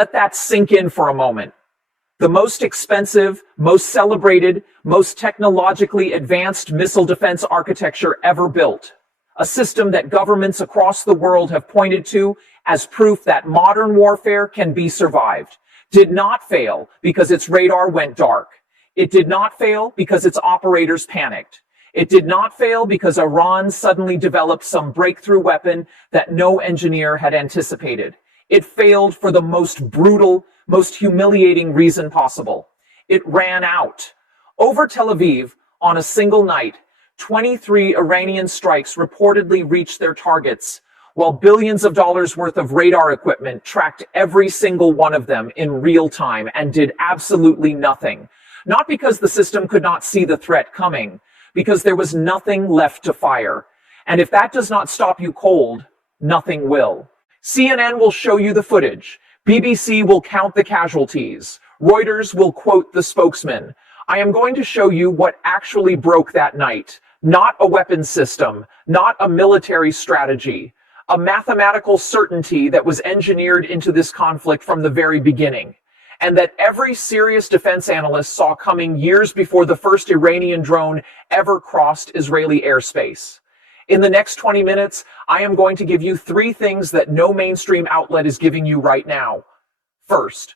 Let that sink in for a moment. The most expensive, most celebrated, most technologically advanced missile defense architecture ever built. A system that governments across the world have pointed to as proof that modern warfare can be survived. Did not fail because its radar went dark. It did not fail because its operators panicked. It did not fail because Iran suddenly developed some breakthrough weapon that no engineer had anticipated. It failed for the most brutal, most humiliating reason possible. It ran out. Over Tel Aviv, on a single night, 23 Iranian strikes reportedly reached their targets, while billions of dollars worth of radar equipment tracked every single one of them in real time and did absolutely nothing. Not because the system could not see the threat coming, because there was nothing left to fire. And if that does not stop you cold, nothing will. CNN will show you the footage. BBC will count the casualties. Reuters will quote the spokesman. I am going to show you what actually broke that night. Not a weapons system, not a military strategy, a mathematical certainty that was engineered into this conflict from the very beginning, and that every serious defense analyst saw coming years before the first Iranian drone ever crossed Israeli airspace. In the next 20 minutes, I am going to give you 3 things that no mainstream outlet is giving you right now. First,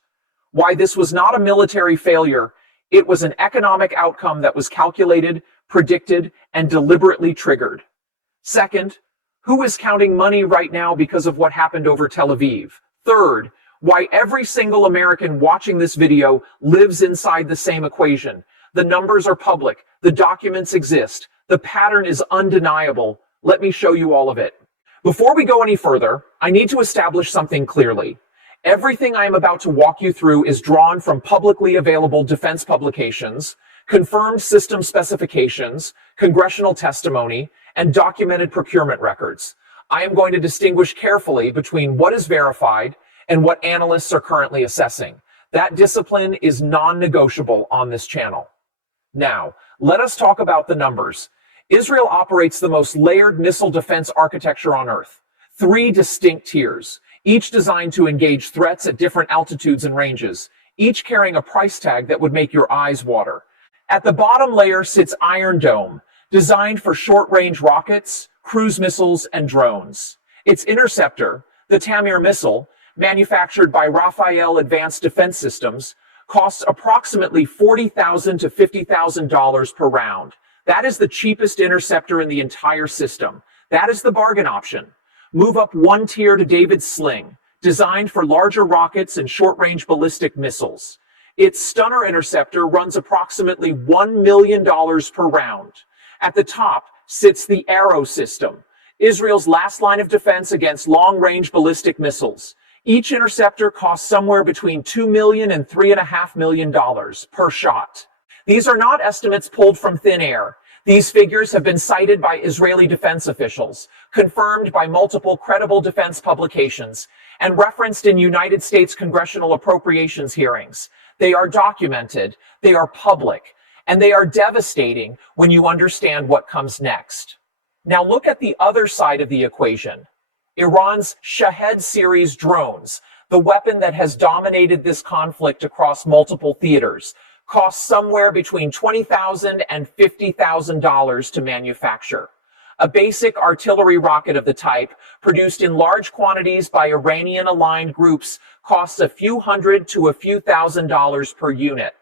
why this was not a military failure. It was an economic outcome that was calculated, predicted, and deliberately triggered. Second, who is counting money right now because of what happened over Tel Aviv? Third, why every single American watching this video lives inside the same equation. The numbers are public. The documents exist. The pattern is undeniable. Let me show you all of it. Before we go any further, I need to establish something clearly. Everything I am about to walk you through is drawn from publicly available defense publications, confirmed system specifications, congressional testimony, and documented procurement records. I am going to distinguish carefully between what is verified and what analysts are currently assessing. That discipline is non-negotiable on this channel. Now, let us talk about the numbers. Israel operates the most layered missile defense architecture on Earth. 3 distinct tiers, each designed to engage threats at different altitudes and ranges, each carrying a price tag that would make your eyes water. At the bottom layer sits Iron Dome, designed for short-range rockets, cruise missiles, and drones. Its interceptor, the Tamir missile, manufactured by Rafael Advanced Defense Systems, costs approximately $40,000 to $50,000 per round. That is the cheapest interceptor in the entire system. That is the bargain option. Move up 1 tier to David's Sling, designed for larger rockets and short-range ballistic missiles. Its Stunner interceptor runs approximately $1 million per round. At the top sits the Arrow system, Israel's last line of defense against long-range ballistic missiles. Each interceptor costs somewhere between $2 million and $3.5 million per shot. These are not estimates pulled from thin air. These figures have been cited by Israeli defense officials, confirmed by multiple credible defense publications, and referenced in United States congressional appropriations hearings. They are documented, they are public, and they are devastating when you understand what comes next. Now look at the other side of the equation. Iran's Shahed series drones, the weapon that has dominated this conflict across multiple theaters, costs somewhere between $20,000 and $50,000 to manufacture. A basic artillery rocket of the type, produced in large quantities by Iranian-aligned groups, costs a few hundred to a few $1,000s per unit.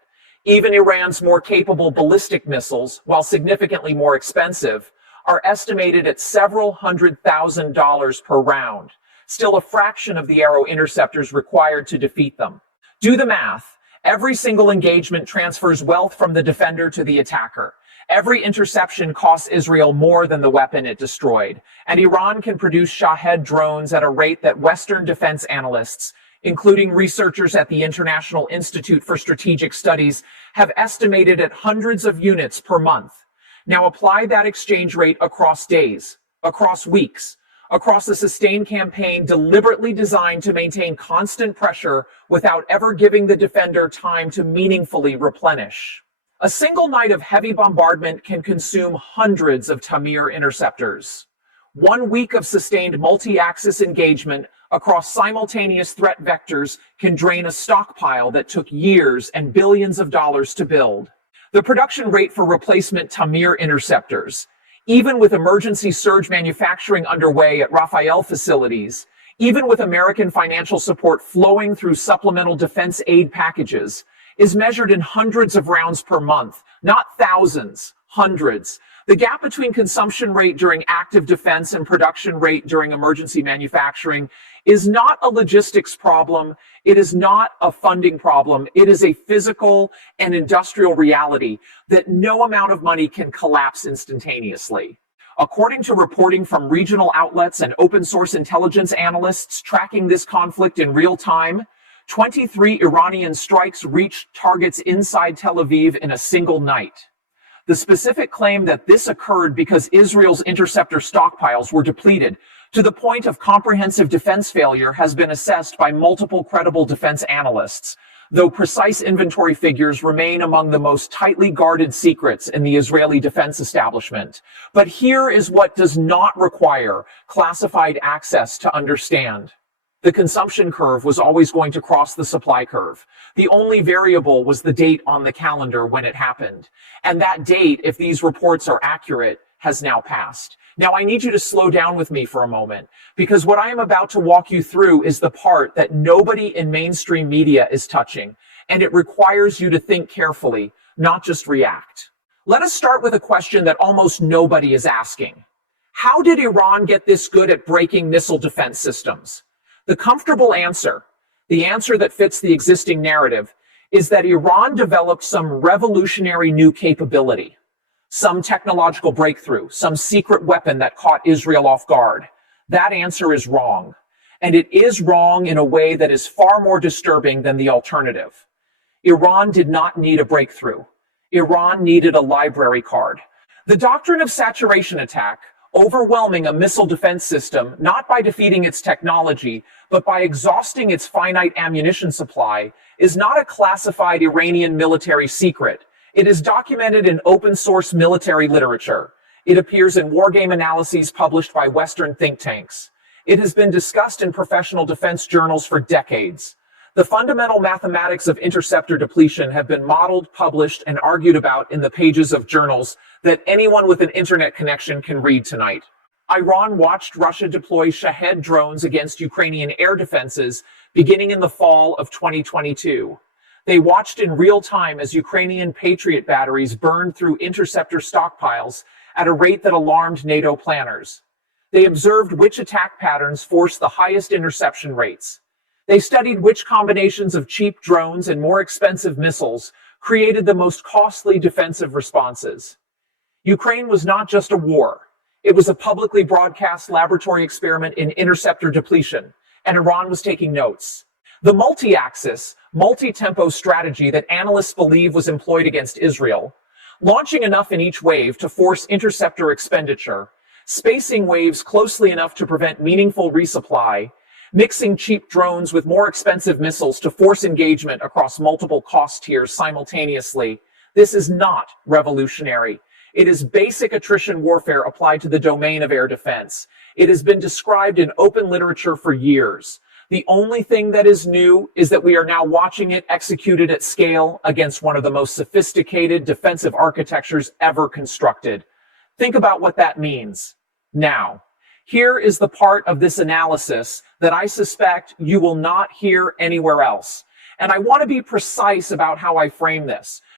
Even Iran's more capable ballistic missiles, while significantly more expensive, are estimated at several $100,000 per round, still a fraction of the Arrow interceptors required to defeat them. Do the math. Every single engagement transfers wealth from the defender to the attacker. Every interception costs Israel more than the weapon it destroyed, and Iran can produce Shahed drones at a rate that Western defense analysts, including researchers at the International Institute for Strategic Studies, have estimated at hundreds of units per month. Now apply that exchange rate across days, across weeks, across a sustained campaign deliberately designed to maintain constant pressure without ever giving the defender time to meaningfully replenish. A single night of heavy bombardment can consume hundreds of Tamir interceptors. 1 week of sustained multi-axis engagement across simultaneous threat vectors can drain a stockpile that took years and billions of dollars to build. The production rate for replacement Tamir interceptors, even with emergency surge manufacturing underway at Rafael facilities, even with American financial support flowing through supplemental defense aid packages, is measured in hundreds of rounds per month, not thousands, hundreds. The gap between consumption rate during active defense and production rate during emergency manufacturing is not a logistics problem. It is not a funding problem. It is a physical and industrial reality that no amount of money can collapse instantaneously. According to reporting from regional outlets and open source intelligence analysts tracking this conflict in real time, 23 Iranian strikes reached targets inside Tel Aviv in a single night. The specific claim that this occurred because Israel's interceptor stockpiles were depleted to the point of comprehensive defense failure has been assessed by multiple credible defense analysts, though precise inventory figures remain among the most tightly guarded secrets in the Israeli defense establishment. But here is what does not require classified access to understand. The consumption curve was always going to cross the supply curve. The only variable was the date on the calendar when it happened. And that date, if these reports are accurate, has now passed. Now I need you to slow down with me for a moment, because what I am about to walk you through is the part that nobody in mainstream media is touching, and it requires you to think carefully, not just react. Let us start with a question that almost nobody is asking. How did Iran get this good at breaking missile defense systems? The comfortable answer, the answer that fits the existing narrative, is that Iran developed some revolutionary new capability, some technological breakthrough, some secret weapon that caught Israel off guard. That answer is wrong. And it is wrong in a way that is far more disturbing than the alternative. Iran did not need a breakthrough. Iran needed a library card. The doctrine of saturation attack, overwhelming a missile defense system not by defeating its technology, but by exhausting its finite ammunition supply, is not a classified Iranian military secret. It is documented in open source military literature. It appears in wargame analyses published by Western think tanks. It has been discussed in professional defense journals for decades. The fundamental mathematics of interceptor depletion have been modeled, published, and argued about in the pages of journals that anyone with an internet connection can read tonight. Iran watched Russia deploy Shahed drones against Ukrainian air defenses beginning in the fall of 2022. They watched in real time as Ukrainian Patriot batteries burned through interceptor stockpiles at a rate that alarmed NATO planners. They observed which attack patterns forced the highest interception rates. They studied which combinations of cheap drones and more expensive missiles created the most costly defensive responses. Ukraine was not just a war. It was a publicly broadcast laboratory experiment in interceptor depletion, and Iran was taking notes. The multi-axis, multi-tempo strategy that analysts believe was employed against Israel, launching enough in each wave to force interceptor expenditure, spacing waves closely enough to prevent meaningful resupply, mixing cheap drones with more expensive missiles to force engagement across multiple cost tiers simultaneously. This is not revolutionary. It is basic attrition warfare applied to the domain of air defense. It has been described in open literature for years. The only thing that is new is that we are now watching it executed at scale against one of the most sophisticated defensive architectures ever constructed. Think about what that means. Now, here is the part of this analysis that I suspect you will not hear anywhere else. And I want to be precise about how I frame this,